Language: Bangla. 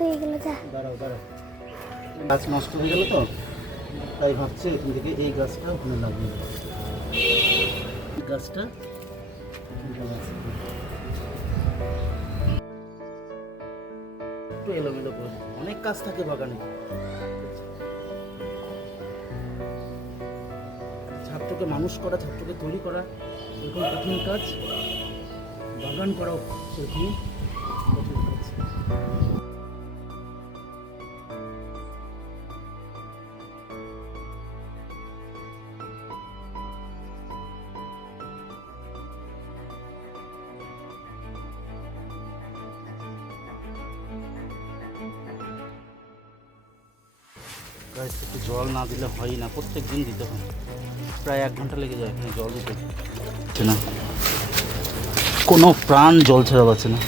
হয়ে গেল। যা দাঁড়াও দাঁড়াও, গাছ নষ্ট হয়ে গেল তো, তাই ভাবছি এখান থেকে এই গাছটা ওখানে লাগিয়ে দেবো। এই গাছটা একটু এলোমেলো করে দেবো। অনেক কাজ থাকে বাগানে, ছাত্রকে মানুষ করা, ছাত্রকে তৈরি করা এরকম কঠিন কাজ, বাগান করাও সেরকম কঠিন কাজ। গাছটা একটু জল না দিলে হয় না, প্রত্যেক দিন দিতে হয়, প্রায় 1 ঘন্টা লেগে যায় এখানে জল দিতে। না, কোনো প্রাণ জল ছাড়া বাঁচে না।